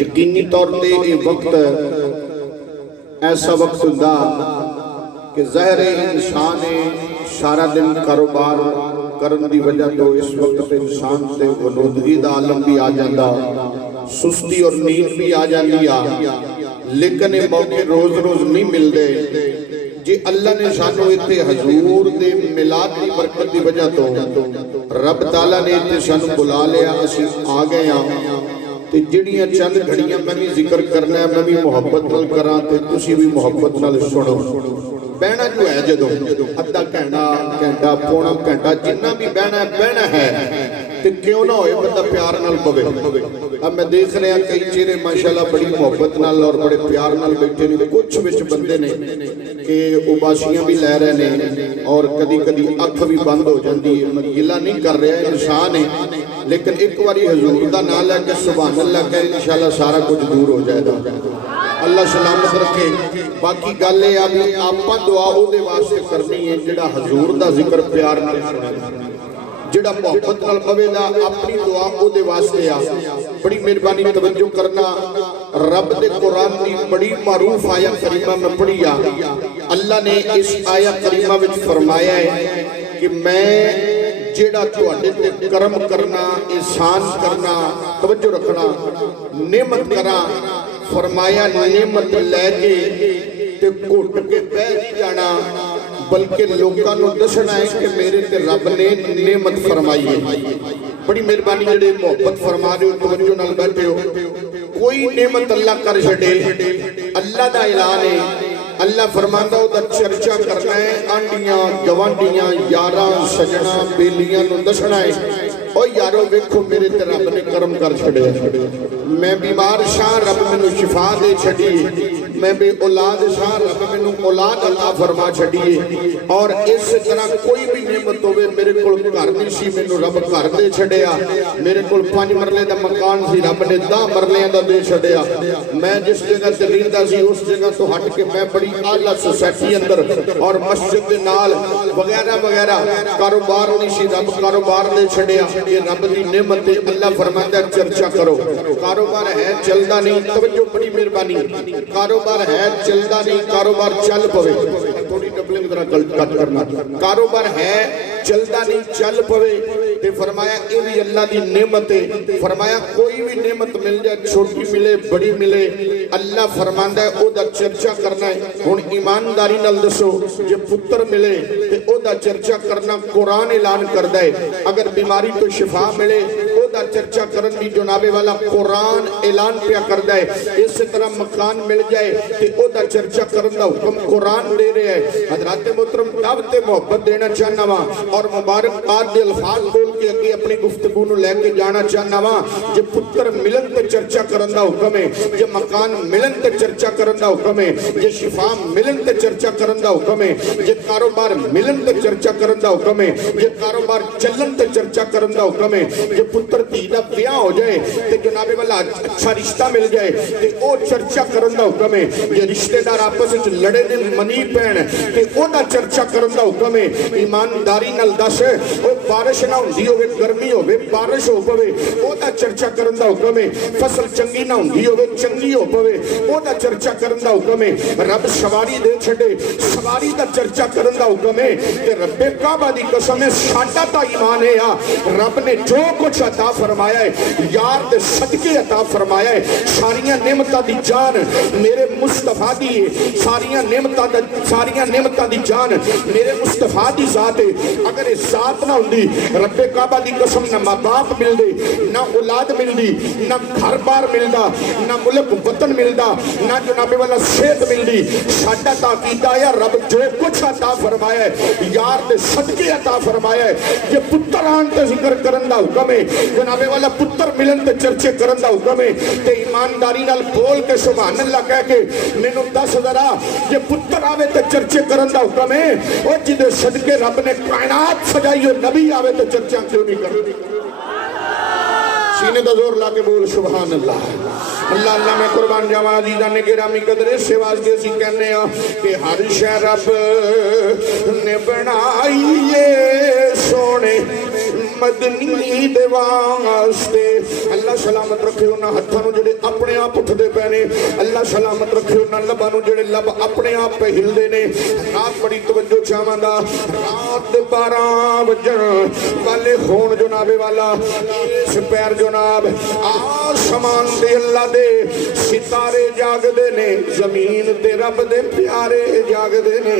यकीनी तौर पर ये वक्त ऐसा वक्त होंदा कि ज़ाहिर इंसान सारा दिन कारोबार करने की वजह तो इस वक्त इंसान से गनूदगी का आलम भी आ जाता, सुस्ती और नींद भी आ जाती है, लेकिन ये मौके रोज रोज नहीं मिलते। जे अल्लाह ने सानू इत्थे हजूर दे मिलाद की बरकत की वजह तो रब ताला ने इत्थे सानू बुला लिया, असीं आ गए हाँ। ते जिहड़ियां चंद घड़ियां मैं भी जिक्र करना है, मैं भी मुहब्बत नाल करां ते तुसीं भी मुहब्बत नाल सुनो। बहना जो है जदों अद्धा घंटा पौना घंटा जिन्ना भी बहना है ते क्यों ना होए बंदा प्यार नाल पवे। अब मैं देख रहा कई चेहरे माशाल्लाह बड़ी मुहब्बत नाल और बड़े प्यार नाल बैठे ने। कुछ विच बंदे ने कि उबासियां भी लै रहे ने और कदी कदी अख भी बंद हो जाती है। मैं गिला नहीं कर रहा, इंसान है, लेकिन एक बारी हजूर का नाम लैके सुभान अल्लाह कहे इंशाल्लाह सारा कुछ दूर हो जाएगा। अल्लाह सलामत रखे। बाकी गल यह भी आप दुआ उहदे वास्ते करनी है जिहड़ा हजूर का जिक्र प्यार नाल सुने, जिहड़ा मुहब्बत नाल पवेगा। अपनी दुआ उहदे वास्ते आ। बड़ी मेहरबानी तवज्जो करना। रब दे कुरान की बड़ी मारूफ आयत करीमा में पढ़ी आ। अल्लाह ने इस आयत करीमा विच फरमाया है कि मैं जेड़ा तुहाडे ते करम करना, एहसान करना, तवज्जो रखना, नेमत करा, फरमाया नेमत लैके ते घुट के बह नहीं जाना, बल्कि लोगों को दसना है कि मेरे ते रब ने नेमत फरमाई है। बड़ी मेहरबानी जेडे मोहब्बत फरमा रहे हो, तवज्जो नाल बैठे हो। कोई नेमत अल्लाह कर छड़े, अल्लाह दा ऐलान है। अल्लाह फरमांदा ओदा चर्चा करना है, आंडियां गवांडियां यारां सजना बेलियां नूं दसना है ओ यारो वेखो मेरे ते रब ने करम कर छड़े। मैं बीमार शाह रब मैनू शिफा दे छड़ी, मैं बे औलाद शाह रब मैनू औलाद अता फरमा छड़ी। और इस तरह कोई भी नेमत होवे, मेरे कोल घर नहीं सी मैनू रब घर दे छड़िया, मेरे कोल 5 मरले दा मकान सी रब ने 10 मरलियां दा दे छड़िया, मैं जिस जगह ते रहिंदा सी उस जगह तो हट के मैं बड़ी आला सोसाइटी अंदर और मस्जिद दे नाल वगैरह वगैरह कारोबार नहीं सी रब कारोबार दे छड़िया। ये रब दी नेमत है। अल्लाह फरमांदा चर्चा करो। कारोबार है चलदा नहीं, तवज्जो बड़ी मेहरबानी, कारोबार है चलदा नहीं, कारोबार चल पवे। थोड़ी डबलिंग जरा कट करना। कारोबार है चलदा नहीं, चल पवे ते फरमाया ये भी अल्लाह दी नेमत है। फरमाया कोई भी नेमत मिल जाए, छोटी मिले बड़ी मिले, अल्लाह फरमांदा है ओदा चर्चा करना है। हुण ईमानदारी नाल दसो, जे पुत्र मिले ते ओदा चर्चा करना कुरान ऐलान करदा है। अगर बीमारी तो शिफा मिले ओदा चर्चा करन दी जनाबे वाला कुरान ऐलान पिया करदा है। इस तरह मकान मिल जाए ते ओदा चर्चा करन दा हुक्म कुरान दे रहा है। हजरत मोहतरम दावते मोहब्बत देना चाहना वा और मुबारकबाद दे अल्फाज बोल के अगे अपनी गुफ्तगू नूं लेके जाना चाहना वा। जे पुत्र मिलन ते चर्चा करन दा हुक्म है, जे मकान मिलन ते चर्चा करन दा हुक्म है, जे शिफा मिलन ते चर्चा करन दा हुक्म है, जे कारोबार मिलन ते चर्चा करन दा हुक्म है, जे कारोबार चलन ते चर्चा करन दा हुक्म है, जे पुत्र धी दा ब्याह हो जाए ते जनाबे वाला अच्छा रिश्ता मिल जाए ते ओ चर्चा करन दा हुक्म है। जे रिश्तेदार आपस विच लड़े ने मनी पैण ते ओदा चर्चा करन दा हुक्म है। ईमानदारी नाल दस ओ बारिश ना हुंदी होवे, गर्मी होवे, बारिश हो पवे, ओदा चर्चा करन दा हुक्म है। फसल चंगी ना हुंदी होवे, चंगी हो पवे, ओदा चर्चा करन दा हुक्म है। रब सवारी दे छड़े, सवारी दा चर्चा करन दा हुक्म है। ते रब्बे काबा दी कसम है साडा तां ईमान है रब ने जो कुछ अता फरमाया है यार दे सदके अता फरमाया है। सारियां नेमतां दी जान मेरे मुस्तफा दी है, सारियां नेमतां दी जान मेरे मुस्तफा दी जात है। अगर ये जात ना हुंदी रब्बे काबा दी कसम ना मां बाप मिलदे, ना औलाद मिलदी, ना घर बार मिलदा, ना मुल्क वतन मिलदा, ना जनाबे वाला सेहत मिलदी। साडा तां कीदा है रब जो कुछ अता फरमाया है यार दे सदके अता फरमाया है। जे पुत्र आन ते जिक्र करन दा हुक्म है, जनाबे वाला पुत्र मिलन ते चर्चे करन दा हुक्म है। ते ईमानदारी नाल बोल के सुभान अल्लाह कह के मैनू दस जरा जे पुत्र आवे ते चर्चे करन दा हुक्म है। ओ जिदे सदके रब ने कायनात सजाई हो नबी आवे ते चर्चा क्यों नहीं करनी? सीने दा जोर ला के बोल सुभान अल्लाह। अल्लाह अल्लाह मैं कुर्बान जावा अजीज़ां ने गिरामी कदरे से वास्ते असीं कहने आ कि हर शै रब ने बनाईए सोने मदनी दे वास्ते। अल्लाह सलामत रखे उन्हां हत्थां नूं जिहड़े अपने आप उठते पे ने। अल्लाह सलामत रखे उन्होंने लबां नूं जेड़े लब अपने आप पे हिलते ने। रात बड़ी तवज्जो चाहवांगा, रात 12 वजन वाले होण जनाबे वाला इस पैर जनाब आसमान दे अल्लाह दे सितारे जागदे ने, जमीन ते रब दे प्यारे जागदे ने।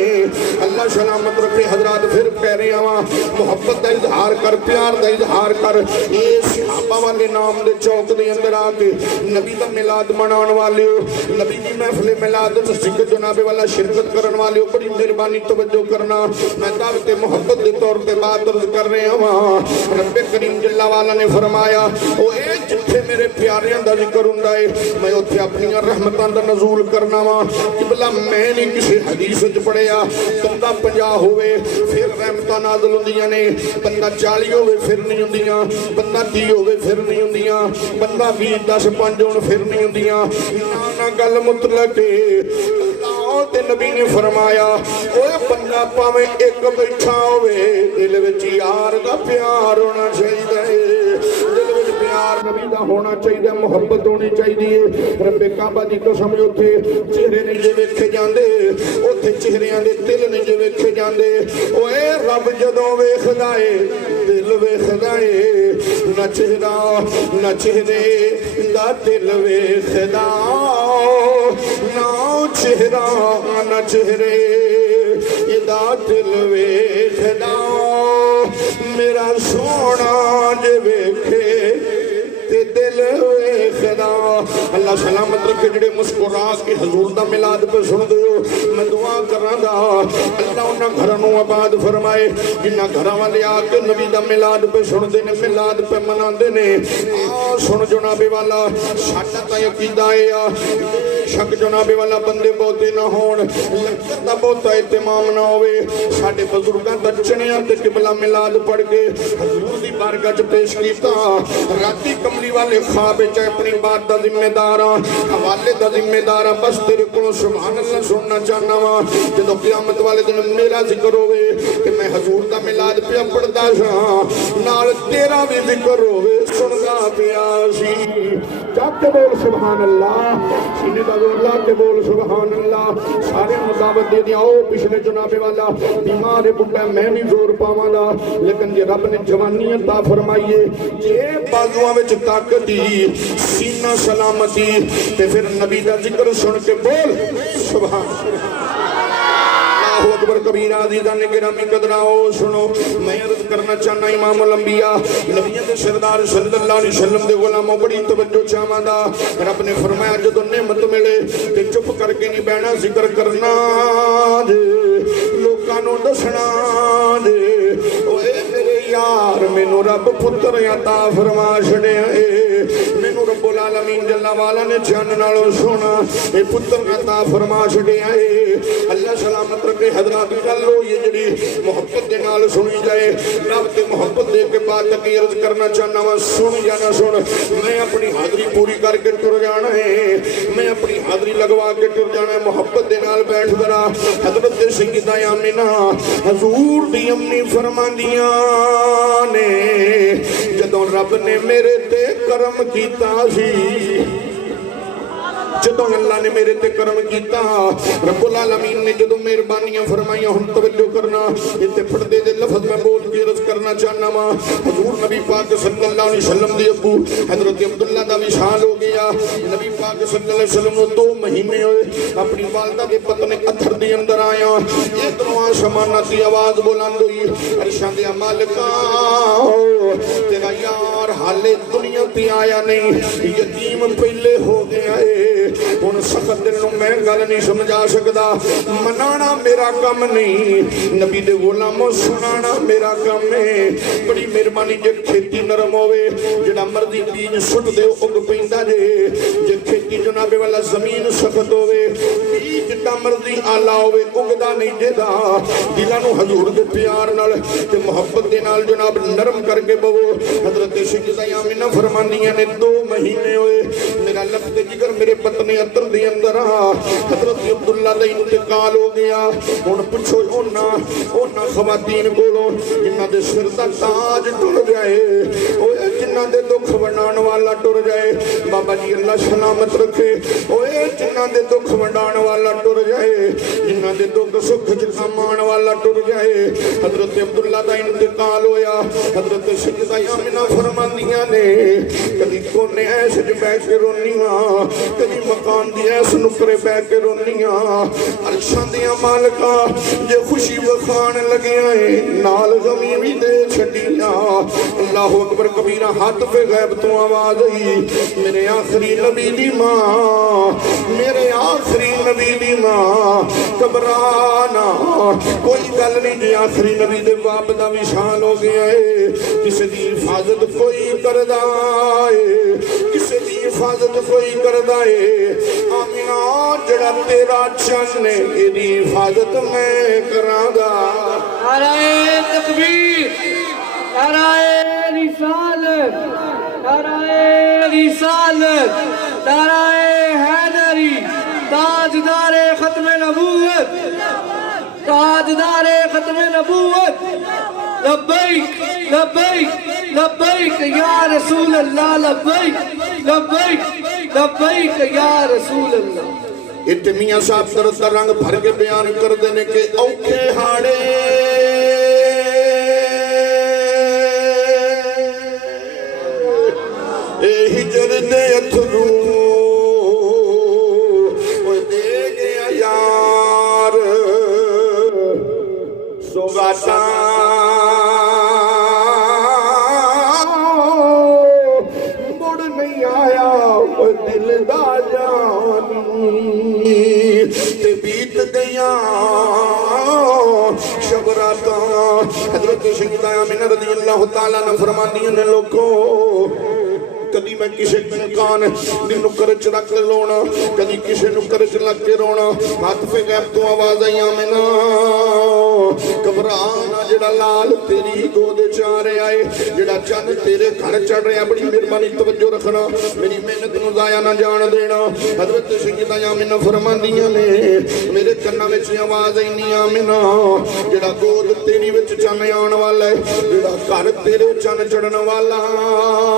अल्लाह सलामत रखे हजरात फिर कह रहे आवा मुहब्बत का इजहार कर, प्यार का इजहार कर। ये सहाबा वाले नाम दे चौक दे अंदर आके नबी का मिलाद मनाने वाले हो, नबी की महफिल मिलाद सिख जनाबे वाला शिरकत करने वाले हो, बड़ी मेहरबानी तवज्जो करना। मैं दावत मोहब्बत के तौर पर बात अर्ज कर रहे हूँ। रब्बे करीम जल्ला वाला ने फरमाया ओ ए जिथे मेरे प्यारियां दा जिक्र हुंदा है मैं उत्थे अपनी रहमतां दा नज़ूल करना वा। किबला मैं नहीं किसी हदीस च पढ़िया बंदा 50 होवे फिर रहमतां नाज़िल हुंदियां ने, बंदा 40 होवे फिर नहीं हुंदियां, बंदा 30 होवे फिर नहीं हुंदियां, बंदा 20 10 5 होण फिर नहीं हुंदियां। ना गल मुतलक ते नबी ने फरमाया ओए बंदा भावें एक बैठा होवे दिल विच यार दा प्यार होना चाहिए, दिल विच प्यार नबी दा होना चाहिए, मुहब्बत होनी चाहिए। रब्बे काबा दी कसम उथे चेहरे नहीं जे वेखे जांदे, उथे चेहरियां दे दिल नहीं जे वेखे जांदे। ओए रब जदों वेखदा है दिल वेखदा है, ना चेहरा ना चेहरे दा दिल वेखदा, ना चेहरा ना चेहरे दा दिल वेखदा। मेरा सोना जे वेखे ते दिल वेखदा। अल्लाह सलामत रखे जेड़े मुस्कुरा के हजूर दा मिलाद पे सुनदे हो, मैं दुआ करांगा अल्लाह उन्हां घरां नूं आबाद फरमाए जिन्हां घरां वाले आके नबी दा मिलाद पे सुनदे ने, मिलाद पे मनांदे ने। आ सुन जनाबे वाला साडा तां अकीदा है शक जनाबे वाला बंदे बहुते ना होण, लंगर दा बहुता इत्तेमाम ना होवे। साडे बजुर्गां दा चनिया ते किबला मिलाद पढ़ के हजूर दी बारगाह च पेश कीता। राती कमली वाले ख्वाब विच अपनी बात दा जिम्मेदार हवाले दा जिम्मेदार बस तेरे को सुभान अल्लाह सुनना चाहना वा। जदों क़यामत वाले दिन मेरा जिक्र होवे कि मैं हजूर दा मिलाद पे पढ़दा सां नाल तेरा भी जिक्र होवे सुनदा पिया सी। जाके बोल सुभान अल्लाह, सीने दा जोर ला के बोल सुभान अल्लाह। सारे दावत दे दिया ओ पिछले जनाबे वाला बीमार है बुढ़ा मैं भी जोर पावांगा, लेकिन जे रब ने जवानी अता फरमाईए जे बाजुआं विच ताकत सीना सलामती ते फिर नबी दा जिक्र सुन के बोल सुभान अल्लाहु अकबर कबीरा अज़ीज़ान गिरामी कदराओ सुनो। मैं अर्ज़ करना चाहना इमामुल अंबिया नबियों के सरदार सल्लल्लाहु अलैहि वसल्लम दे गुलामों बड़ी तवज्जो चाहवांगा। रब ने फरमाया जदों नेमत मिले ते चुप करके नहीं बहना, जिक्र करना जे लोकां नूं दसना जे ओए मेरे यार मैनू रब पुत्र अता फरमा छड़िया ए, मैनू रब्बुल आलमीन जल्ला वाला ने जान नालों सोना ए पुत्र अता फरमा छड़िया ए। अल्लाह सलामत रखे हजरात गल हो ये जड़ी मुहब्बत के नाल सुनी जाए। रब ते मुहब्बत दे के बाद तक अर्ज करना चाहना वा सुन या ना सुन, मैं अपनी हाजरी पूरी करके टुर जाना है, मैं अपनी हाजरी लगवा के टुर जाना है। मुहब्बत के नाल बैठ जरा हजरत सैयदा आमिना हजूर दी अम्मी फरमांदियां ने जदों रब ने मेरे ते करम कीता सी, जदों अल्लाह ने मेरे ते करम कीता रब्बुल आलमीन ने जदों मेहरबानियां फरमाइयां। हुण तवज्जो करना इत्थे पर्दे दे लफ्ज़ मैं बोल के अर्ज़ करना चाहना वा। हजूर नबी पाक सल्लल्लाहु अलैहि वसल्लम दे अब्बू हजरत अब्दुल्ला दा विशाल हो गया। नबी पाक सल्लल्लाहु अलैहि वसल्लम नूं 2 महीने होए अपनी वालदा दे पतने अथर दे अंदर आया। इधरों आसमानां दी आवाज़ बुलंद हुई अरशां दे मालिका तेरा यार हाले दुनिया ते आया नहीं, यतीम पहले हो गया है। हुण सख्त दिल नूं मैं गल नहीं समझा सकदा, मनाना मेरा काम नहीं, नबी दे गुलामों सुनाना मेरा काम है। बड़ी मेहरबानी जे खेती नरम होवे जेड़ा मर्जी बीज सुट दे उग पैंदा जे खेती जनाबे वाला जमीन सख्त होवे बीज जितना मर्जी आला होवे उगदा नहीं जेदा। दिलां नूं हजूर दे प्यार नाल ते मुहब्बत दे नाल जनाब नरम करके बवो। हजरत सैयदा आमिना फरमांदियां ने 2 महीने होए मेरा लफ्ज़ जिक्र मेरे पतने अतर दे अंदर हजरत अब्दुल्ला दा इंतकाल हो गया। हुण पुछो ओना खवातीन कोलों जिन्हां दे सिर दा ताज टुट जाए ओए जिन्हां दे दुख वंडाण वाला टुर जाए बाबा जी अल्लाह सलामत रखे। ओए जिन्हां दे दुख वंडाण वाला टुर जाए, जिन्हां दे दुख सुख च कमाण वाला टुर जाए। हजरत अब्दुल्ला दा इंतकाल होया, हजरत सैयदा आमिना फरमांदियां ने कदी कोने ऐश च बैठ के रोनियां, कदी मकान दी ऐस नुकरे बैठ के रोनियां। अरशां दियां मालका जे खुशी वखाण लगियां नाल गमी भी दे छड़ियां। अल्लाहु अकबर कबीरा हाथ पे गैब तो आवाज आई, मेरे आखिरी नबी दी मां, मेरे आखिरी नबी दी मां घबराना कोई गल नहीं जी। आखिरी नबी दे बाप दा विशाल हो गया है, किसी दी हिफाजत कोई करदा है, किसी दी हिफाजत कोई करदा है। आमिना जड़ा तेरा चन्न है एदी हिफाजत मैं करांगा। नाराए तकबीर, नाराए रिसालत, नाराए रिसालत, नाराए हैदरी, ताजदारे खत्मे नबूवत, ताजदारे खत्मे नबूवत। लब्बैक लब्बैक लब्बैक या रसूल अल्लाह, लब्बैक लब्बैक लब्बैक या रसूल अल्लाह। इत्ते मियां साहब दर्द दा रंग भर के बयान करदे ने कि औखे हाड़े हिजर दे अथरू दे गया यार सोगाता मुड़ नहीं आया दिल दा जानी ते बीत गया शबराता। हजरत सैयदा आमिना रज़ियल्लाहु ताला अन्हा फरमांदियां ने लोगों कदी मैं किसी मकान दी नुक्कर च रख लोना, कदी किसी नुक्कर च लग के रोना। हाथ पे गैब तो आवाज आई आमिना घबराना जेड़ा लाल तेरी गोद च आ रहा है, जेड़ा चंद तेरे घर चढ़ रहा, बड़ी मेहरबानी तवज्जो रखना, मेरी मेहनत नूं जाया ना जान देना। हजरत सैयदा आमिना फरमांदियां ने मेरे कन्नां विच आवाज आई नी आमिना जेड़ा गोद तेरी विच चन्न आउण वाला है, जेड़ा घर तेरे चन्न चढ़न वाला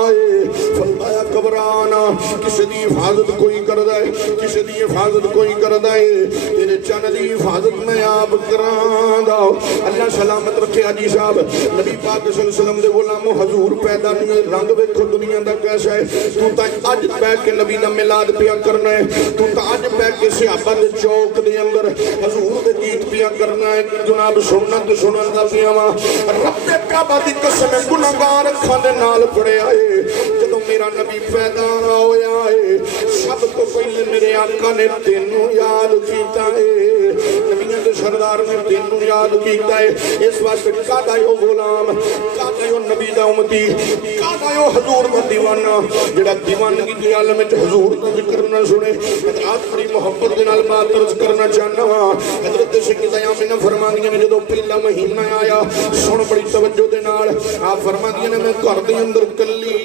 है। फरमाया घबराना किसी दी हिफाजत कोई करदा है, किसी दी हिफाजत कोई करदा है, तेरे चन्न दी हिफाजत मैं आप करांगा। अल्लाह सलामत रखे। हाजी साहब नबी पाक सल्लल्लाहु अलैहि वसल्लम दे गुलामो हजूर पैदा नहीं, रंग वेखो दुनिया दा कैसा है। तू तां अज बैठ के नबी दा मिलाद पिया करना है, तू तां अज बैठ के सहाबा दे चौक दे अंदर हजूर दे गीत पिया करना है। जनाब सुनना ते सुनन दा पिया वा रब दे काबा दी कसम गुनाहगार अखां दे नाल पड़िया है। जदों मेरा नबी पैदा होया है सब तो पहले मेरे आका ने तेनू याद कीता है, नबियां दे सरदार ने तेनू याद कीता है। इस वास्ते कादा ओ गुलाम, कादा ओ नबी दा उम्मती, कादा ओ हजूर दा दीवाना जेड़ा दीवानगी दे आलम विच हजूर दा जिक्र ना सुने। हजरत बड़ी मोहब्बत दे नाल बात अर्ज करना चाहना वा। हजरत सैयदा आमिना फरमांदियां ने जदों पहला महीना आया सुन बड़ी तवज्जो दे नाल आप फरमांदियां ने मैं घर दे अंदर कल्ली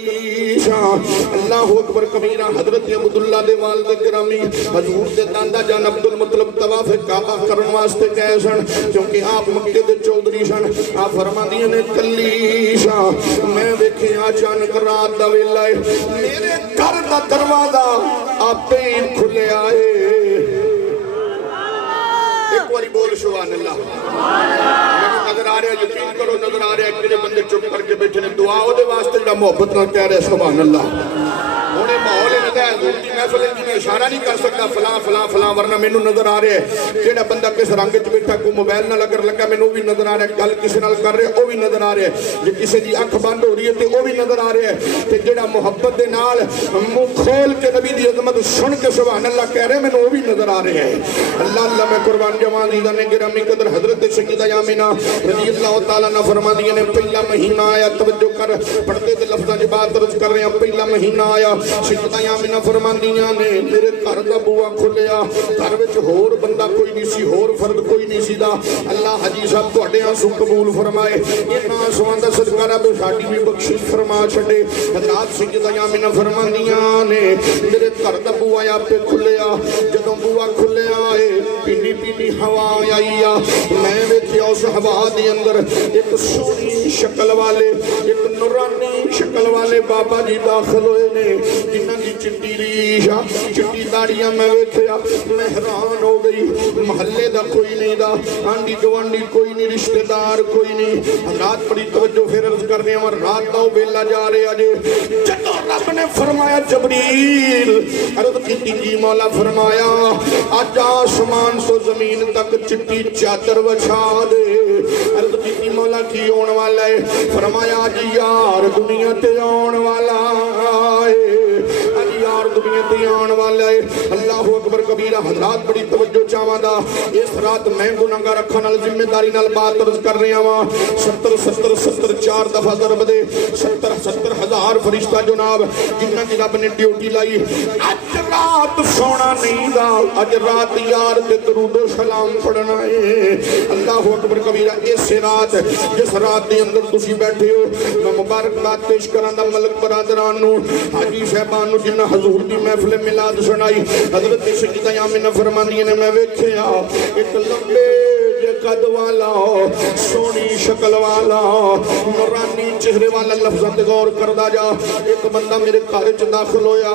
अल्लाहु अकबर कबीरा। हजरत अब्दुल्ला दे वालिद गिरामी हजूर दे दादा जान अब्दुल मतलब तवाफ काबा करन वास्ते गए सन, क्योंकि आप मक्के दे चौधरी सन। आप फरमांदियां ने कल्ली मैं देखे अचानक रात दा वेला है, मेरे घर दा दरवाजा आपे ही खुलिया है। एक बारी बोल सुभान अल्लाह। नजर आ रहा, यकीन करो नजर आ रहा है कितने बंदे चुप करके बैठे ने दुआ ओदे वास्ते जेड़ा मोहब्बत नाल कह रहे सुभान अल्लाह। हुणे माहौल इहदा है हजूर दी महफिल च मैं इशारा नहीं कर सकता फलां फलां फलां, वरना मैनू नजर आ रहा है जेड़ा बंदा किस रंग च बैठा को मोबाइल नाल अगर लगा मैनू भी नजर आ रहा है, गल किसी नाल कर रहे ओ भी नजर आ रहा है, जे किसी दी अख बंद हो रही है ते ओ भी नजर आ रहा है, ते जेड़ा मोहब्बत दे नाल मुंह खोल के नबी दी अजमत सुन के सुभान अल्लाह कह रहे मैनू ओ भी नजर आ रहे हैं। अल्लाह अल्लाह मैं कुर्बान जवान ईदा ने गिरामी कदर हजरत सैयदा आमिना रज़ियल्लाहु ताला अन्हा फरमांदियां ने पहला महीना आया, तवज्जो कर पढ़ते दे लफ्ज़ां च बात दर्ज कर रहे हैं। पहला महीना आया सैयदा आमिना फरमांदियां ने मेरे घर दा बूआ खुलिया, घर विच होर बंदा कोई नहीं सी, होर फर्द कोई नहीं सी दा। अल्लाह हाजी साहब तुहाडे आंसू कबूल फरमाए, इन्हां आंसुआं दा सदका रब साडी भी बख्शिश फरमा छड़े। हज़रत सैयदा आमिना फरमांदियां ने मेरे घर दा बूआ आपे खुलिया, जदों बूआ खुलिया है पीनी पीनी हवा आई आ, मैं वेखिया उस हवा दे अंदर एक सोहनी शक्ल वाले एक नूरानी शक्ल वाले बाबा जी दाखिल होए ने जिन्हां दी चिट्टी रीश चिट्टी दाड़ियां मैं वेखिया मैं हैरान हो गई महल्ले दा कोई नहीं दा आंडी गवांडी कोई नहीं रिश्तेदार कोई नहीं रात बड़ी तवज्जो फिर अर्ज कर रहे हैं रात का वेला जा रहा जे जदों रब ने फरमाया जबरील अर्ज की जी मौला फरमाया आज आसमान तो जमीन तक चिट्टी चादर बिछा दे अर्ज की मौला की होने वाला है फरमाया जी यार दुनिया ते आने वाला है यार दुनिया ते आने वाला है अल्लाह अकबर कबीरा हजरात बड़ी तवज्जो चाहवांदा इस रात मैं गुनाहगार अखां नाल जिम्मेदारी नाल बात अर्ज कर रहा वां 70 4 दफा दरब दे 70 हजार फरिश्ता जनाब जिन्हां दी रब ने ड्यूटी लाई अज रात सोना नहीं दा अज रात यार ते दरूद सलाम पढ़ना है अल्लाह अकबर कबीरा इस रात जिस रात दे अंदर तुसी बैठे हो मैं मुबारकबाद पेश करां दा मलक बरादरान नु हाजी साहबान नु जिन्हां हजूर दी महफिल मिलाद सुनाई हजरत सैयदा आमिना फरमांदी ने मैं वेखिया एक लंबे कद वाला सोनी शक्ल वाला नूरानी चेहरे वाला लफ्ज़ां ते गौर करदा जा एक बंदा मेरे घर च दाखिल होया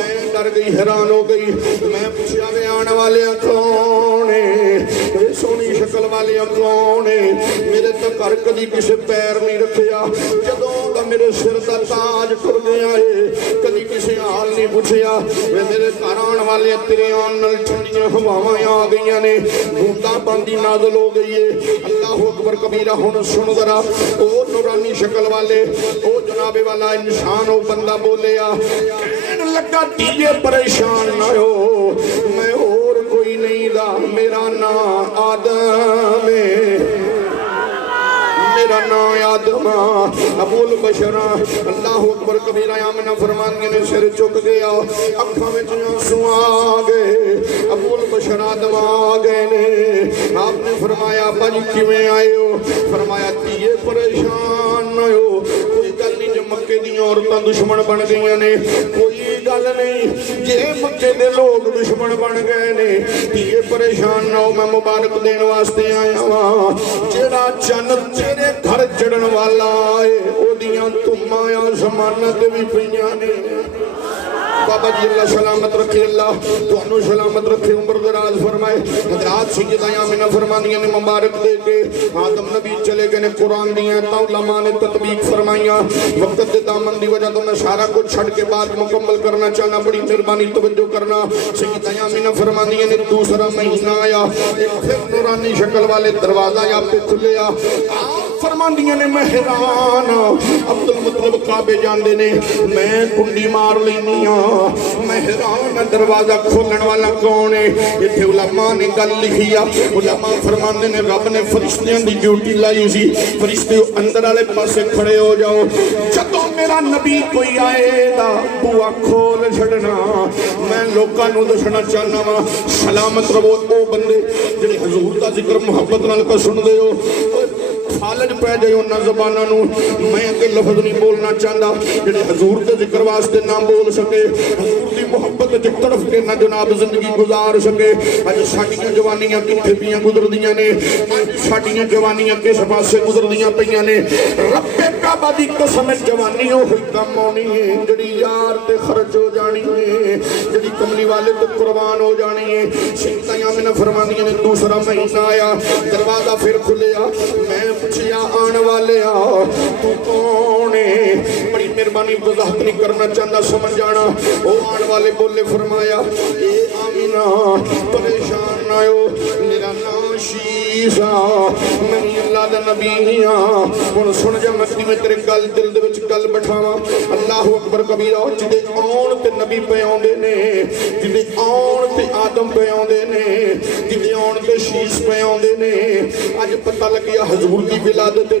मैं डर गई हैरान हो गई मैं पूछया वे आने वाले कौन है सोनी शक्ल वाले कौन है मेरे तो घर कदी किसी पैर नहीं रखिया जदों दा मेरे सिर दा ताज टुर गया है कदी किसी हाल नहीं पूछया वे मेरे घर आने वाले तेरे आन नाल ठंडियां हवावां आ गईयां ने बूंदा बांदी नाज़िल हो गई है अल्लाह अकबर कबीरा हुन सुन जरा ओ नूरानी शक्ल वाले ओ जनाबे वाला इंसान ओ बंदा बोलिया कहन लगा धीए परेशान ना हो मैं और कोई नहीं दा मेरा नाम आदम है मेरा नाम आदम अबुल बशर अल्लाह अकबर कबीरा आमिना फरमांदी ने सिर झुक गया अखां विच आंसू आ गए अबुल बशर आदम आ गए ने आपने फरमाया भाजी किवें आए हो फरमाया धीए परेशान ना हो कोई गल नहीं जे मक्के दी औरतां दुश्मन बन गईयां ने कोई गल नहीं जे मक्के दे लोग दुश्मन बन गए ने धीए परेशान ना हो मैं मुबारक देने वास्ते आया वां जेड़ा चन्न तेरे घर चढ़न वाला है ओदियां धुम्मां आसमानां ते भी पईयां ने बाबा जी अल्लाह सलामत रखे अल्लाह तुहानू सलामत रखे उम्र दराज फरमाए हजरात सैयदा आमिना फरमांदियां ने मुबारक दे के आदम नबी चले गए ने कुरान दियां ता उलमा ने तत्बीक फरमाइयां वक्त दे दामन दी वजह तो मैं सारा कुछ छड़ के बात मुकम्मल करना चाहना बड़ी मेहरबानी तवज्जो करना सैयदा आमिना फरमांदियां ने दूसरा महीना आया एक फिर नूरानी शक्ल वाले दरवाजा या पे खुलिया फरमांदियां ने मैं हैरान अब्दुल मुतलब काबे जांदे ने मैं कुंडी मार लैनी मैं हैरान दरवाजा खोलने वाला कौन है इत्थे उलमा ने गल लिखी आ उलमा फरमांदे ने रब ने फरिश्तियां दी ड्यूटी लाई सी फरिश्ते अंदर वाले पासे खड़े हो जाओ जदों मेरा नबी कोई आएगा बुआ खोल छड़ना मैं लोकां नूं दसना चाहना वा सलामत रहो ओ बंदे जिहड़े हजूर दा जिक्र मुहब्बत नाल को सुनदे हो फालज पै जाए उन्होंने जबाना मैं अगे लफज नहीं बोलना चाहता जेडे हजूर के जिक्र वास्ते ना बोल सके हजूर की मुहब्बत च तड़फ के ना जनाब जिंदगी गुजार सके अज साडियां जवानियां कित्थे पियां गुजरदियां ने साडियां जवानियां किस पासे गुजरदियां पईयां ने रब्बे काबा दी कसम जवानी ओही कम आनी है जेड़ी यार ते खर्च हो जानी है जेड़ी कमली वाले ते कुर्बान हो जानी है सैयदा आमिना फरमांदियां ने दूसरा महीना आया दरवाजा फिर खुलिया मैं पूछया आने वाले तू कौन है बड़ी मेहरबानी वजाहत नहीं करना चाहता समझ जाना वो आने वाले बोले फरमाया ए आमिना परेशान ना हो मेरा नाम शीशा मैं अल्लाह दा नबी हां हुण सुन जा मैं तेरे गल दिल दे विच गल बिठावां अल्लाह अकबर कबीरा जिदे आउण ते नबी पे आउंदे ने जिदे आउण ते आदम पे आउंदे ने जिदे आउण ते शीश पे आउंदे ने अज पता लगिया हजूर की विलादत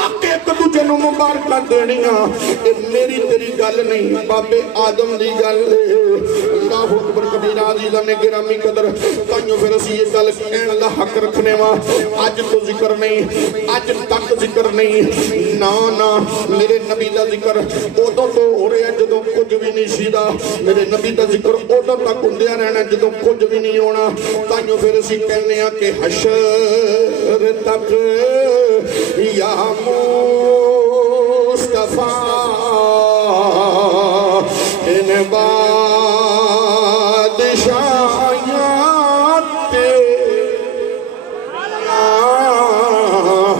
आके एक दूजे नूं मुबारकां देणियां ये मेरी तेरी गल नहीं बाबे आदम दी गल अल्लाह अकबर कबीरा अज़ीज़ान ने गिरामी कदर ताइयों फिर असीं ये गल कहण दा हक रखने वा अज तो जिक्र नहीं अज तक जिक्र नहीं ना ना मेरे नबी दा जिक्र उदों तो हो रहा जदों कुछ भी नहीं सीदा मेरे नबी दा जिक्र उदों तक हुंदिया रहना जदों कुछ भी नहीं होना ताइयों फिर असीं कहने आ कि हशर तक या मुस्तफा मुस्तफा इन बादशाहियां तेरियां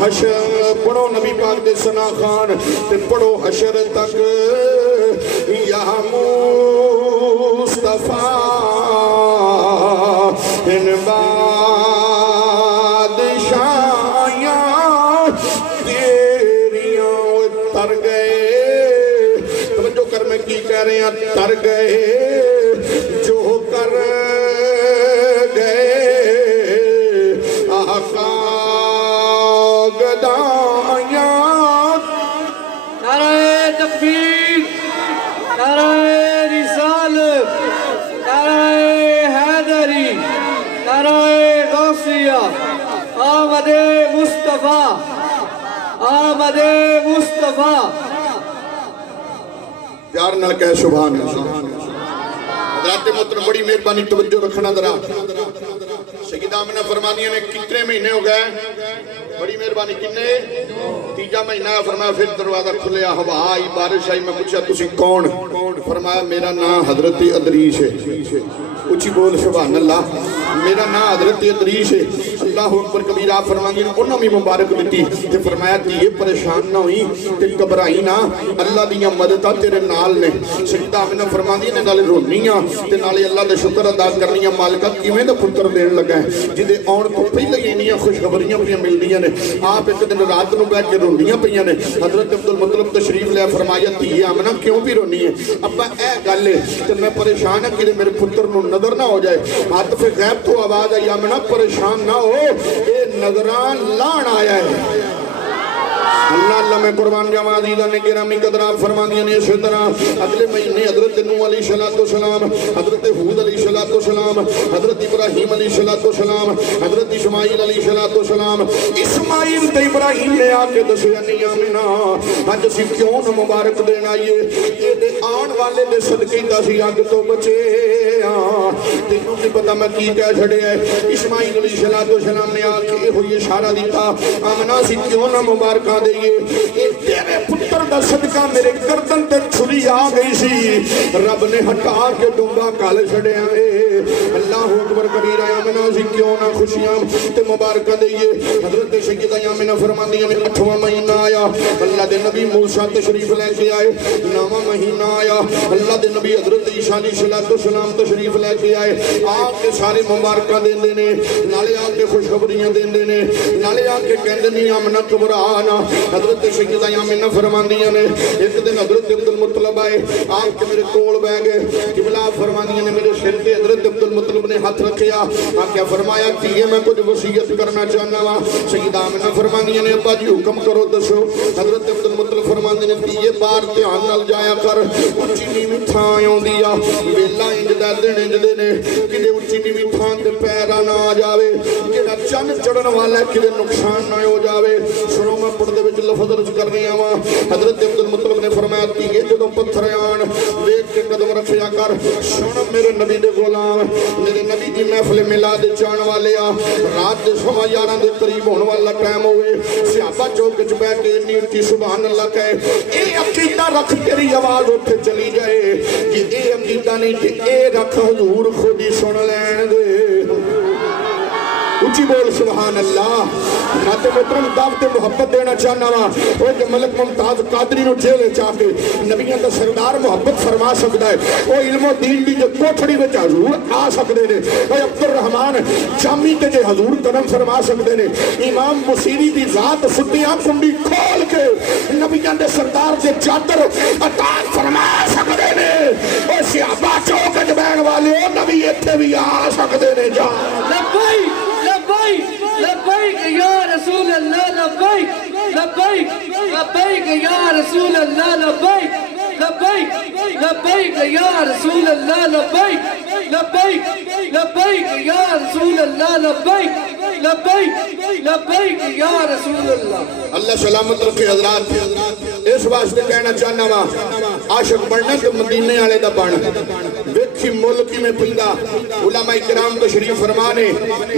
हशर पढ़ो नबी पाक दे सना खान ते पढ़ो हशर तक या मुस्तफा इन बादशाहियां तेरियां तर गए। तवज्जो कर मैं की कह रहे हैं, तर गए जो कर गए आका गदायां। नारे तकबीर, नारे रिसालत, नारे हैदरी, नारे गौसिया, आमदे मुस्तफा, आमदे मुस्तफा। प्यार नाल कह सुभान अल्लाह। हज़रात मोहतरम बड़ी मेहरबानी तवज्जो रखना जरा। सैयदा आमिना फरमानिया ने कितने महीने हो गए? बड़ी मेहरबानी कितने? तीजा महीना। फरमाया फिर दरवाजा खुलिया, हवा आई, बारिश आई। मैं पूछा तुसी कौन? फरमाया मेरा नाम हजरत अदरीस है। उची बोल सुभान अल्लाह। मेरा नाम हजरत अदरीस है। अल्लाह अकबर कबीर। आप फरमानी ने उन्होंने भी मुबारक दी ते फरमाया धीए परेशान ना हुई ते घबराई ना, अल्लाह दियां मददां तेरे नाल ने। सैयदा आमिना फरमांदी ने नाले रोनी आ ते नाले अल्लाह दे शुक्र अदा करनी आ। मालिका किवें दा पुत्र देण लगा है जिहदे आउण तो पहले ही इन्नियां खुशखबरियां पियां मिलदियां ने। आप एक दिन रात नूं बैठ के रोंदियां पईयां ने। हजरत अब्दुल मुत्तलिब तशरीफ लिया। फरमाया धीए आमिना क्यों भी रोनी है? अब्बा ए गल है ते मैं परेशान हां कि मेरे पुत्र नूं नजर ना हो जाए। हाथ पे गैब तो आवाज आई, आमिना परेशान ना हो, ये नजरान लाण आया है। अल्लाह अल्लाह मैं कुर्बान जावा। अज़ीज़ां ने गिरामी कदरा फरमानियां ने इस तरह अगले महीने हजरत नूह अलैहिस्सलाम, हजरत हूद अलैहिस्सलाम, हजरत इब्राहीम अलैहिस्सलाम, हजरत इस्माईल अलैहिस्सलाम, इस्माईल ते इब्राहीम ने आके दसिया नहीं आमिना अज असीं क्यों न मुबारक देण आईए। इहदे आउण वाले दे सदके दा असीं अग तो बचे हां। तैनूं की पता मैं की कह छड़िया। इस्माईल अलैहिस्सलाम ने आके इहो इशारा दिता, आमिना असीं क्यों न मुबारकां देईए। तेरे पुत्र दा सदका मेरे गर्दन ते छुरी आ गई सी, रब ने हटा के डूंगा काल छड़िया। अल्लाह अकबर कबीरा। आमिना सी क्यों ना खुशियां ते मुबारकां देईए। हजरत सैयदा आमिना फरमांदियां ने 8वां महीना आया, अल्लाह दे नबी मूसा तशरीफ लेके आए। 9वां महीना आया, अल्लाह दे नबी हजरत ईसा अलैहिस्सलाम तशरीफ लेके आए। आके सारे मुबारकां देंदे ने, नाले आके खुशखबरियां देंदे ने, नाले आके कहंदे ने आमिना घबरा ना। हजरत सैयदा आमिना फरमांदियां ने एक दिन हजरत अब्दुल मुत्तलिब आए, आके मेरे कोल बैठ गए। किबला फरमांदियां ने मेरे सिर पे हजरत अब्दुल मुत्तलिब ने हाथ रखिया। आके फरमाया धीए मैं कुछ वसीयत करना चाहना वा। सैयदा आमिना फरमांदियां ने अब्बा जी हुक्म करो दसो। हजरत अब्दुल मुत्तलिब फरमांदे ने धीए बाहर ध्यान नाल जाया कर, उच्ची नीवीं थां आउंदी आ, वेला इंज दा दिन इंज दे ने, किते उच्ची नीवीं थां ते पैरा ना आ जावे, जेड़ा चंन चढ़न वाला किते नुकसान ना हो जावे। सुनो मैं पढ़दे विच लफ्ज़ अर्ज कर रहा वा। हजरत अब्दुल मुत्तलिब ने फरमाया धीए जदों पत्थर आण वेख के कदम रखिया कर। सुन मेरे नबी दे गुलाम, मेरे नबी दी महफिल मिलाद जाण वाले आ। रात दे 11:15 दे करीब होने वाला टाइम होवे, सहाबा चौक च बैठ के इन्नी उच्ची सुभान अल्लाह कहे। ए अकीदा रख तेरी आवाज उत्थे चली जाए, जे ए अकीदा नहीं ते ए रख हजूर खुद ही सुन लैण दे। उची बोल सुभान अल्लाह। नाते मोहतरम दावत मुहब्बत देना चाहना वा। ओ जे मलक मुमताज कादरी नु जेल च आके नबियां दा सरदार मुहब्बत फरमा सकदा है, ओ इल्मो दीन दी जो कोठड़ी विच हजूर आ सकदे ने। ओ अब्दुल रहमान जामी ते जे हजूर कदम फरमा सकदे ने। इमाम मुसीरी दी जात सुतियां कुंडी खोल के नबियां दे सरदार दे चादर अता फरमा सकदे ने। ओ सहाबा चौक च बैठ वाले ओ नबी इत्थे भी आ सकदे ने। जा लब्बैक लब्बैक लब्बैक या रसूल अल्लाह, लब्बैक लब्बैक लब्बैक या रसूल अल्लाह, लब्बैक लब्बैक लब्बैक या रसूल अल्लाह, लब्बैक लब्बैक लब्बैक या रसूल अल्लाह, लब्बैक लब्बैक लब्बैक या रसूल अल्लाह। अल्लाह सलामत रखे। हजरात इस वास्ते कहना चाहना वा, आशिक बनना तो मदीने वाले दा बन। वेख वेखी मुल किवें पैंदा। उलमा इकराम तशरीफ फरमा ने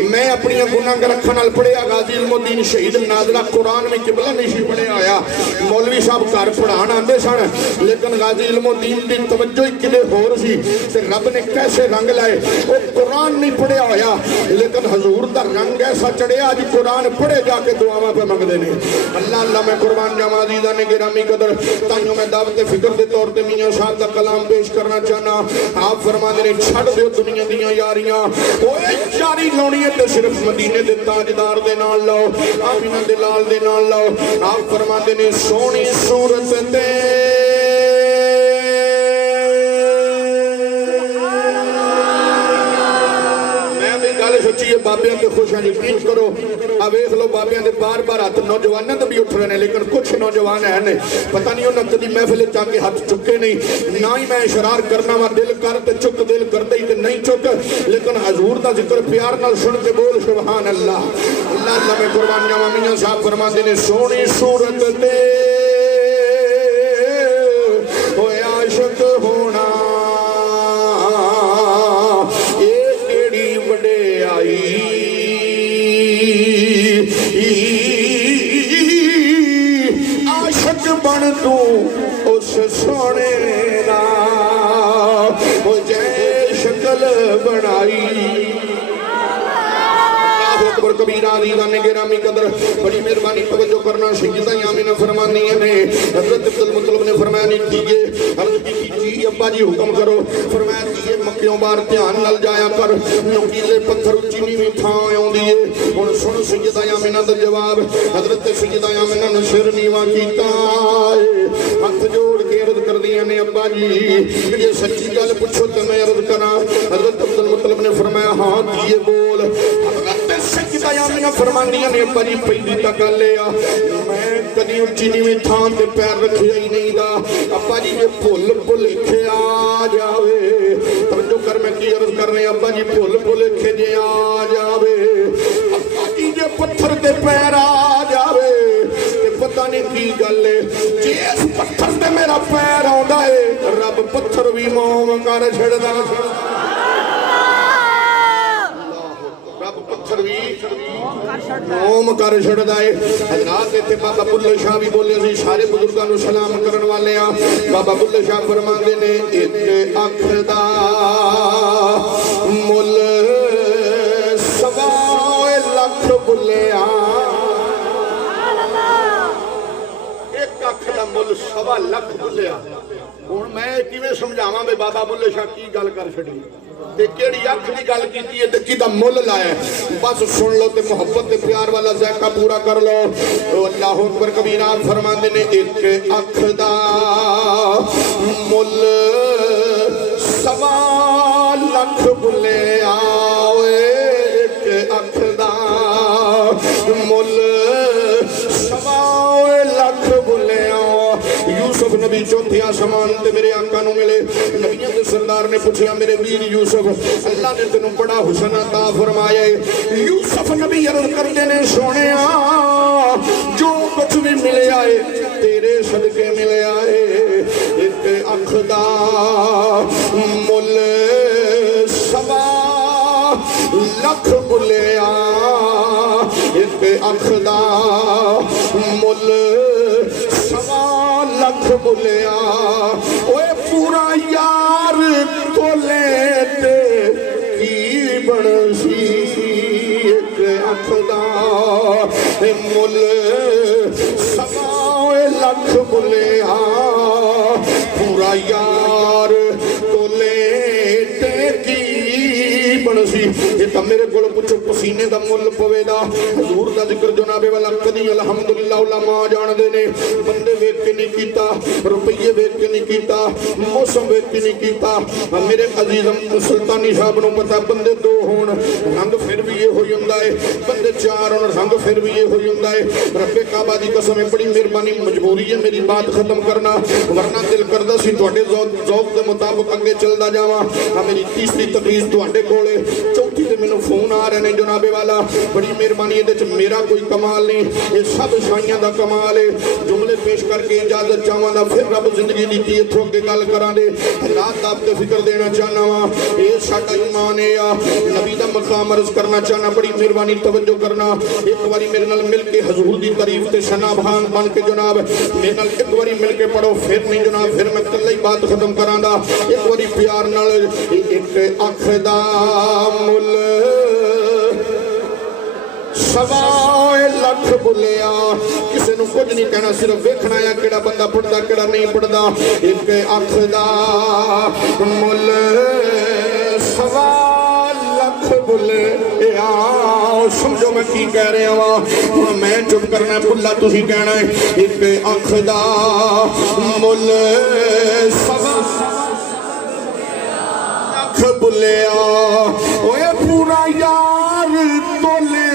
मैं अपनी गुनाह रखण नाल पढ़िया गाजी इल्मुद्दीन शहीद नाज़रा कुरान में किबला नहीं सी पढ़िया होया। मौलवी साहब घर पढ़ाण आंदे सन लेकिन गाजी इल्मुद्दीन दी तवज्जो ही किते होर सी ते रब ने कैसे रंग लाए वो कुरान नहीं पढ़िया होया लेकिन हजूर दा रंग ऐसा चढ़िया अज कुरान पढ़े जाके दुआवां पे मंगदे ने। अल्लाह अल्लाह मैं कुर्बान जावां अज़ीज़ा ने गिरामी कदर ताइयों मैं दावत फिक्र के तौर पे मियां साहब दा कलाम पेश करना चाहना। आप फरमाते ने छड़ दिओ दुनिया दियां यारियां ओए यारी लाउणी है ते सिर्फ मदीने दे ताजदार दे नाल लाओ आमिना दे लाल दे नाल लाओ। आप फरमाते ने सोहनी सूरत ते सच्ची है बाबियां ते खुश हैं यकीन करो। आ वेख लो बाबियां दे बार बार हाथ नौजवानों तो भी उठ रहे हैं लेकिन कुछ नौजवान है ने पता नहीं उन्होंने कभी महफिल जाके हाथ चुके नहीं। ना ही मैं इशरार करना वा दिल कर ते चुक दिल करते ही ते नहीं चुक लेकिन हजूर का जिक्र प्यार नाल सुन के बोल सुभान अल्लाह। अल्लाह अल्लाह मैं कुर्बान जावां मियां साहब फरमाते ने सोहनी सूरत ते होए आशिक होना आशिक बन तू उस सोने दा जै शक्ल बनाई। अकबर कबीरा अज़ीज़ा ने गिरामी कदर बड़ी मेहरबानी तवज्जो करना सैयदा आमिना फरमानी ने हज़रत अब्दुल मुत्तलिब ने फरमाया नहीं कीजिए अर्ज़ की जी अब्बा जी हुक्म करो। फरमाया जी मक्कियों बार ध्यान नाल जाया कर नुकीले पत्थर उच्ची नीवी थां आउंदी है। हुण सुन सैयदा आमिना दा जवाब हज़रत सैयदा आमिना ने सिर नीवा कीता हाथ जोड़ के अर्ज़ करदियां ने अब्बा जी जे सच्ची गल पुछो ते मैं अर्ज़ करां। हज़रत अब्दुल मुत्तलिब ने फरमाया हां जी बोल। सच्चा आमिना फरमानियां ने अब्बा जी पहली तक गल आ मैं कदी उच्ची नीवी थां ते पैर रखिया ही नहीं दा। अब्बा जी जे भुल भुलेखे आ जावे तवज्जो कर मैं की अर्ज कर रहे अब्बा जी भुल भुलेखे जे आ जावे अब्बा जी जे पत्थर ते पैर आ जावे ते पता नहीं की गल है जे इस पत्थर ते मेरा पैर आउंदा है रब पत्थर भी मोम कर छड़दा मोम कर छड़दा है। हज़रात इत्थे बाबा बुल्ले शाह भी बोले सी सारे बुजुर्गां नूं सलाम करन वाले आ। बाबा बुल्ले शाह फरमांदे ने एक अख दा मुल सवा लख बुल्लिया एक अख दा मुल सवा लख बुल्लिया। हुण मैं किवें समझावां बे बाबा बुल्ले शाह की गल कर छड़ी ते केड़ी अख दी गल कीती है ते किदा मुल लाया बस सुन लो ते मोहब्बत ते प्यार वाला ज़ायका पूरा कर लो। अल्लाह अकबर कबीरा फरमांदे ने एक अख दा मुल सवा लख बुल्लिया एक अख दा मुल सवा लख बुल्लिया। यूसुफ नबी चौथे आसमान ते मेरे आका नूं मिले नबियां दे सरदार ने पूछा मेरे वीर यूसुफ अल्लाह ने तेनू बड़ा हुसन अता फरमाया। यूसुफ नबी अर्ज करते ने सोहणिया जो कुछ भी मिले आए तेरे सदके मिले आए एक अख दा मुल सवा लख बुल्लिया एक अख दा मुल सवा लख बुल्लिया। ओए पूरा यार तोले ते की बनसी एक अख दा मुल सवा लख बुल्लिया पूरा यार तोले ते की बनसी। ये तो मेरे को पुछो पसीने का मुल पवेगा हजूर का जिक्र जनाबे वाला कदी अलहमदुलिल्लाह उलमा जानते ने बंदे वेख के नहीं कीता रुपये वेख के नहीं कीता मौसम वेख के नहीं कीता। मेरे अजीजम सुल्तानी साहब को पता बंदे दो होण रंग फिर भी ये हो जाता है बंदे चार होण रंग फिर भी ये हो जाता है। रब्बे काबा की कसम है बड़ी मेहरबानी मजबूरी है मेरी बात खत्म करना वरना दिल करदा सी तुहाडे ज़ौक़ के मुताबिक अगे चलदा जावां। मेरी तीसरी तकरीर तुहाडे कोले चौथी ते मैनू फोन आ रहे हैं जनाबे वाला, बड़ी मेहरबानी, ये मेरा कोई कमाल नहीं, ये सब शाइयां का कमाल है। जुमले पेश करके इजाजत चाहवागा, फिर रब जिंदगी दी इतों अगे गल करांगे। रात आपको फिक्र देना चाहना वा, ये साडा ईमान है आ नबी दा मकाम अर्ज करना चाहना, बड़ी मेहरबानी तवज्जो करना। एक बारी मेरे नाल मिल के हजूर दी तारीफ ते सना बहान बन के जनाब मेरे नाल एक बारी मिल के पढ़ो, फिर नहीं जनाब फिर मैं कल्ला ही बात खत्म करांगा। एक बारी प्यार नाल एक अख दा मुल सवाए लख बुलिया, किसी को कुछ नहीं कहना, सिर्फ वेखना है कि बंदा पढ़ता कि नहीं पढ़ता। एक अख दा मुल सवा लख बुलिया, समझो मैं की कह रहा वा, मैं चुप करना भुला तुसी कहना है। एक अख दा मुल सवा लख बुलिया, ओए पूरा यार तोले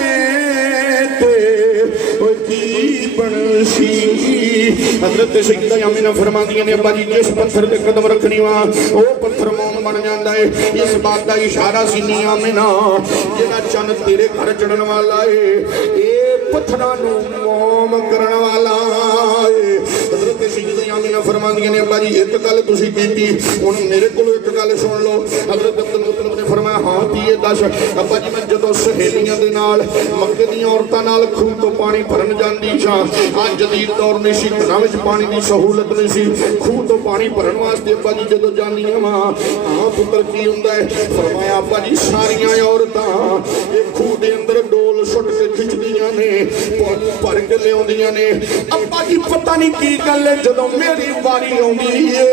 हजरत सैयदा आमिना फरमांदियां ने अब्बा जी जिस पत्थर पे कदम रखनी वा वो पत्थर मोम बन जाता है। इस बात का इशारा सी नी आमिना जेड़ा चन तेरे घर चढ़न वाला है ये पत्थरां नू मोम करन वाला है। हजरत सैयदा आमिना फरमांदियां ने अब्बा जी एक गल तुसी कीती, हुण मेरे कोलों एक गल सुन लो। हजरत अब्दुल मुत्तलिब ने फरमाया हां की दस। अब्बा जी मैं जदों सहेलियां दे नाल मक्के दी औरतां नाल खूह तो पानी भरन जांदी सां, आज जदीद दौर नहीं सी, घरां विच पानी की सहूलत नहीं सी, खूह तो पानी भरन वास्ते अब्बा जी जदों जांदियां वा हां पुत्र की हुंदा है। फरमाया अब्बा जी सारियां औरतां इह खूह दे अंदर डोल सुट के खिचदियां ने, भर के लिआउंदियां ने। अब्बा जी पता नहीं की गल है, जदों मेरी वारी आउंदी है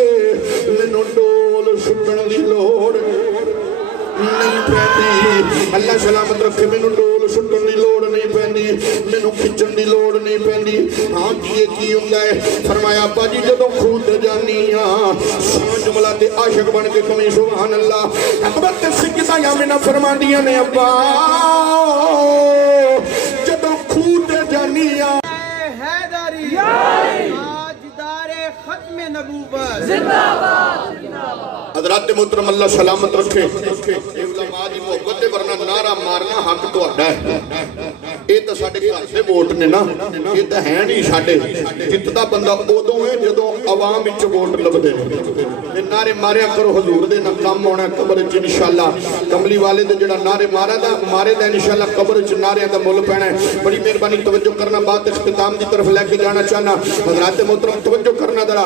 मैनूं डोल सुटण दी लोड़ नहीं पैंदी। अल्लाह सलामत रखे, मैनूं डोल सुटण दी लोड़ नहीं पैंदी, मैनूं खिचण दी लोड़ नहीं पैंदी। हाँ की हुंदा है। फरमाया अब्बा जी जदों खूह ते जानी आ जुमला ते आशिक बन के कमी सुभान अल्लाह। हज़रत सैयदा आमिना फरमांदियां ने अब्बा जदों खूह ते जानी आ हज़रत मोहतरम अल्लाह सलामत रखे, उलमा दी मोहब्बत दे वरना नारा मारना हक तुहाडा है। ये तो साडे घर दे वोट ने ना, ये तो है नहीं साडे। जितदा बंदा उदों है जदों आवाम विच वोट लभदे ने। नारे मारिया करो हजूर दे ना काम होना कबर च इंशाअल्लाह। कमली वाले दे जेड़ा नारे मारे दा इंशाअल्लाह कबर च नारियां दा मुल पैना है। बड़ी मेहरबानी तवज्जो करना, बात इख्तिताम की तरफ लेके जाना चाहना। हज़रात मोहतरम तवज्जो करना जरा,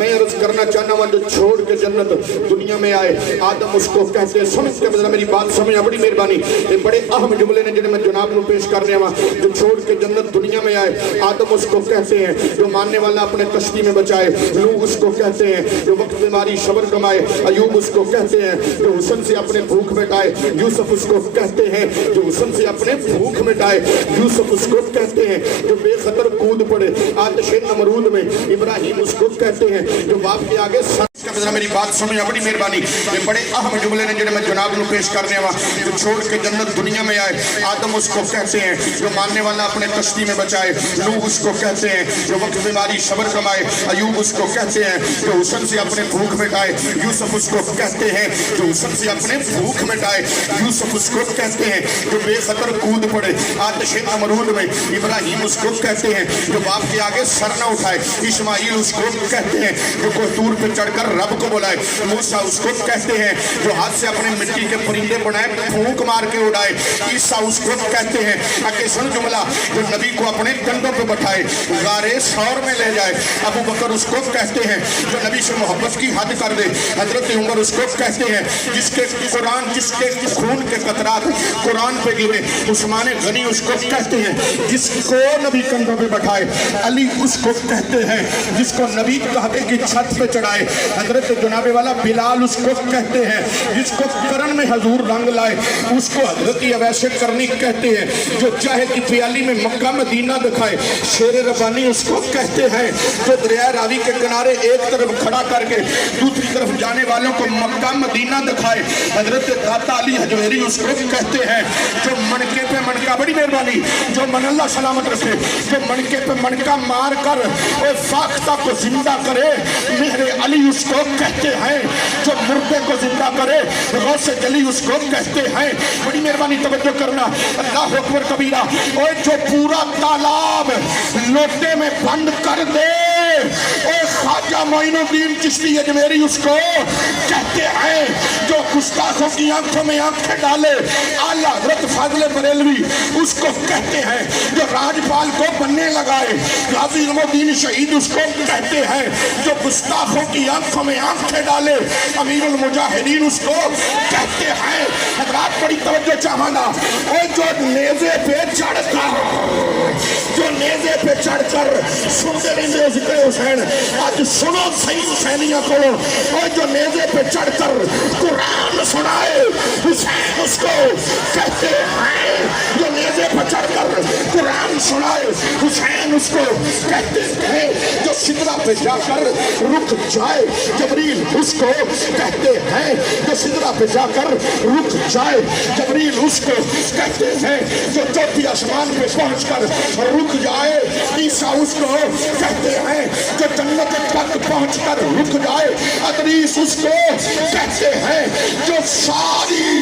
मैं अर्ज करना चाहना वा जो छोड़ के जन्नत दुनिया में आए आदम उसको कहते हैं। समझ के बदला मेरी बात समझना, बड़ी मेहरबानी। ये बड़े अहम जुमले ने जिन्हें मैं जनाब को पेश कर रहा हूँ। जो छोड़ के जन्नत दुनिया में आए आदम उसको कहते हैं, जो मानने वाला अपने कश्ती में बचाए नूह उसको कहते हैं, जो वक्त बीमारी सबर कमाए अयूब उसको कहते हैं, जो हुस्न से अपने भूख मिटाए यूसुफ उसको कहते हैं, जो हुस्न से अपने भूख मिटाए यूसुफ उसको कहते हैं, जो बेखतर कूद पड़े आतिशे नमरूद में इब्राहिम उसको कहते हैं, जो बाप के आगे मेरी बात समझ बड़ी मेहरबानी। ये बड़े अहम जुमले ने जिन्हें मैं जनाब को पेश करने वा। जो छोड़ के जन्नत दुनिया में आए आदम उसको कहते हैं, जो मानने वाला अपने कश्ती में बचाए नूह उसको कहते हैं, जो वक्त बीमारी सबर कमाए अयूब उसको कहते हैं, जो हुस्न से अपने भूख मिटाए यूसुफ उसको कहते हैं, जो हुस्न से अपने भूख मिटाए यूसुफ उसको कहते हैं, जो बेखतर कूद पड़े आतिशे नमरूद में इब्राहिम उसको कहते हैं, जो बाप के आगे सर न उठाए इस्माइल उसको कहते हैं, जो कोतूर पे चढ़कर रब को बुलाए मूसा उसको कहते हैं, जो हाथ से अपने मिट्टी के परिंदे बनाए फूंक मार के उड़ाए ईसा उसको कहते हैं। आगे सुन जुमला, जो नबी को अपने कंधों पे बैठाए गारे सौर में ले जाए अबू बकर उसको कहते हैं, जो नबी से मोहब्बत की हद कर दे हजरत उमर उसको कहते हैं, जिसके कुरान जिसके खून के कतरात कुरान पे गिरे उस्मान गनी उसको कहते हैं, जिसको नबी कंधों पे बैठाए अली उसको कहते हैं, जिसको नबी कहते की छत पे चढ़ाए हजरत जनाबे वाला बिलाल उसको कहते हैं, जिसको करन में हजूर रंग लाए उसको हजरत अवैसे करनी कहते हैं, जो चाहे कि प्याली में मक्का मदीना दिखाए शेर रब्बानी उसको कहते हैं, जो दरिया रावी के किनारे एक तरफ खड़ा करके दूसरी तरफ जाने वालों को मक्का मदीना दिखाए हजरत दाता अली हजवेरी उसको कहते हैं, जो मनके पे मनका बड़ी मेहरबानी जो मन अल्लाह सलामत रखे, जो मनके पे मनका मार कर फाख्ता को जिंदा करे मेरे अली उसको कहते हैं, जो मुर्दे को जिंदा करे गौसे जली उसको कहते हैं। बड़ी मेहरबानी तवज्जो करना, अल्लाह अकबर कबीरा। और जो पूरा तालाब लोटे में बंद कर दे, और ख्वाजा मोइनुद्दीन चिश्ती अजमेरी उसको कहते हैं। जो गुस्ताखों की आंखों में आंखें डाले, आला हज़रत फाज़िल बरेलवी उसको कहते हैं। जो राजपाल को बनने लगाए, गाजी इल्मुद्दीन शहीद उसको कहते हैं। जो गुस्ताखों की आंखों में आंखें डाले, अमीरुल मुजाहिदीन उसको कहते हैं। हज़रात बड़ी तवज्जो चाहना, और जो नेज़े पे चढ़कर, जो नेज़े पे चढ़कर सुनते रहते ज़िक्र हुसैन, आज सुनो सही हुसैनिया को। और जो नेज़े पे चढ़कर कुरान सुनाए, हुसैन उसको कहते हैं। जो नेज़े पे चढ़कर कुरान सुनाए, हुसैन उसको कहते हैं। जो सिदरा पे जाकर रुक जाए, जबरील उसको कहते हैं। जो सिदरा पे जाकर रुक जाए, जबरील उसको कहते हैं। जो चौथी आसमान पे पहुंचकर रुक जाए, ईसा उसको कहते हैं। जो जन्नत तक पहुंचकर रुक जाए, अदरीस उसको कहते हैं। जो सारी